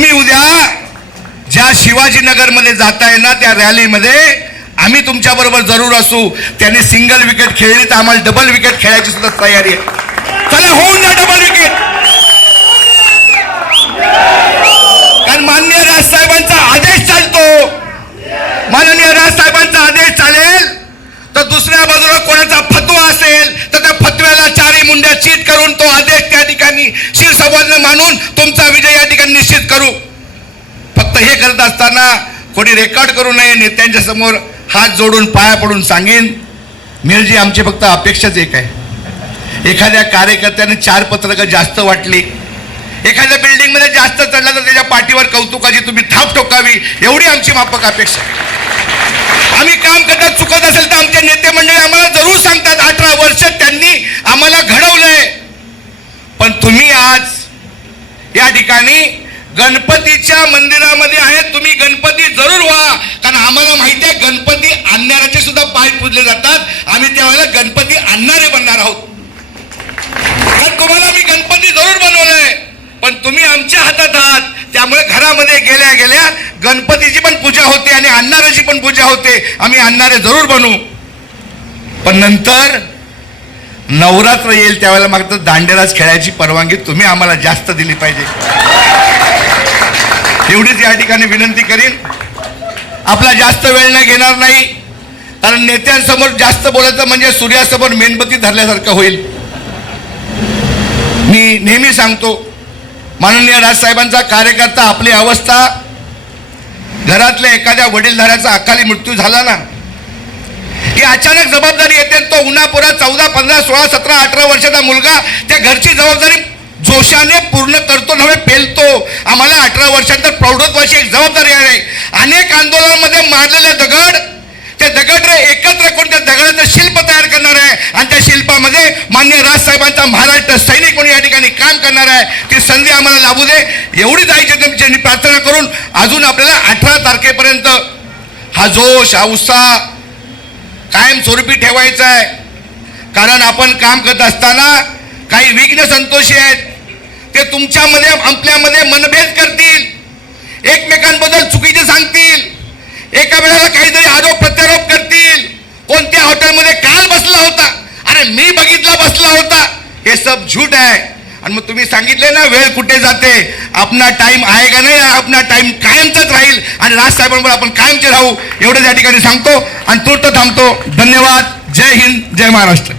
तुम्ही उद्या ज्या शिवाजीनगरमध्ये जाताय ना त्या रॅलीमध्ये आम्ही तुमच्या बरोबर जरूर असू. त्यांनी सिंगल विकेट खेळली तर आम्हाला डबल विकेट खेळायची सुद्धा तयारी आहे. चला होऊन द्या डबल विकेट. कारण माननीय राजसाहेबांचा आदेश चालतो. माननीय राजसाहेबांचा आदेश चालेल तर दुसऱ्या बाजूला कोणाचा फतवा असेल तर त्या फतव्याला चारी मुंड्या चीट करून तो आदेश त्या ठिकाणी शिरसंवाद मानून तुमचा विजय या ठिकाणी निश्चित करू. फक्त हे करत असताना कोणी रेकॉर्ड करू नये. नेत्यांच्या समोर हात जोडून पाया पडून सांगेन, मिरजी आमची फक्त अपेक्षाच एक आहे. एखाद्या कार्यकर्त्याने 4 पत्रकं जास्त वाटली, एखाद्या बिल्डिंग मध्ये जास्त चढला तर त्याच्या पाठीवर कौतुकाची तुम्ही थाप ठोकावी एवढी आमची माफक अपेक्षा आहे. आम्ही काम करतात चुकत असेल तर आमचे नेते मंडळी आम्हाला जरूर सांगतात. 18 वर्ष त्यांनी आम्हाला घडवलंय. पण तुम्ही आज या ठिकाणी गणपतीच्या मंदिरामध्ये आहेत. तुम्ही गणपती जरूर व्हा. कारण आम्हाला माहिती आहे गणपती आणणाऱ्याचे सुद्धा पाय पूजले जातात. आम्ही त्यावेळेला गणपती आणणारे बनणार आहोत. कारण तुम्हाला मी गणपती जरूर बनवलंय पण तुम्ही आमच्या हातात आहात. त्यामुळे घरामध्ये गेल्या गेल्या गणपतीची पण पूजा होते आणि आणणाऱ्याची पण पूजा होते. आम्ही आणणारे जरूर बनू. पण नंतर नवरात्र येईल त्यावेळेला मात्र दांडेराज खेळायची परवानगी तुम्ही आम्हाला जास्त दिली पाहिजे. एवढीच या ठिकाणी विनंती करीन. आपला जास्त वेळ नाही घेणार नाही. कारण नेत्यांसमोर जास्त बोलायचं म्हणजे सूर्यासमोर मेणबत्ती धरल्यासारखं होईल. मी नेहमी सांगतो माननीय राजसाहेबांचा कार्यकर्ता आपली अवस्था, घरातल्या एखाद्या वडीलधाऱ्याचा अकाली मृत्यू झाला ना की अचानक जबाबदारी येते. तो उन्हापुरा 14, 15, 16, 17, 18 वर्षाचा मुलगा त्या घरची जबाबदारी जोशाने पूर्ण करतो नव्हे पेलतो. आम्हाला 18 वर्षांतर प्रौढत्वाची एक जबाबदारी आहे. अनेक आंदोलनामध्ये मारलेले दगड, ते दगड एकत्र करून त्या दगडाचं शिल्प तयार करणार आहे आणि त्या शिल्पामध्ये माननीय राजसाहेबांचा महाराष्ट्र सैनिक म्हणून या ठिकाणी काम करणार आहे. ती संधी आम्हाला लाभू दे एवढी जायची प्रार्थना करून अजून आपल्याला 18 तारखेपर्यंत हा जोश, हा उत्साह कायम स्वरूपी ठेवायचा आहे. कारण आपण काम करत असताना काही विघ्न संतोषी आहेत. ते तुमच्यामध्ये आपल्यामध्ये मनभेद करतील, एकमेकांबद्दल चुकीचे सांगतील, एका वेळेला काहीतरी आरोप प्रत्यारोप करतील. कोणत्या हॉटेलमध्ये काल बसला होता, अरे मी बघितला बसला होता, हे सब झूठ आहे. आणि मग तुम्ही सांगितले ना वेळ कुठे जाते, अपना टाइम आएगा नाही, अपना टाइम कायमचाच राहील आणि राजसाहेबांवर आपण कायमचे राहू एवढं या ठिकाणी सांगतो आणि तूर्त थांबतो. धन्यवाद. जय हिंद, जय महाराष्ट्र.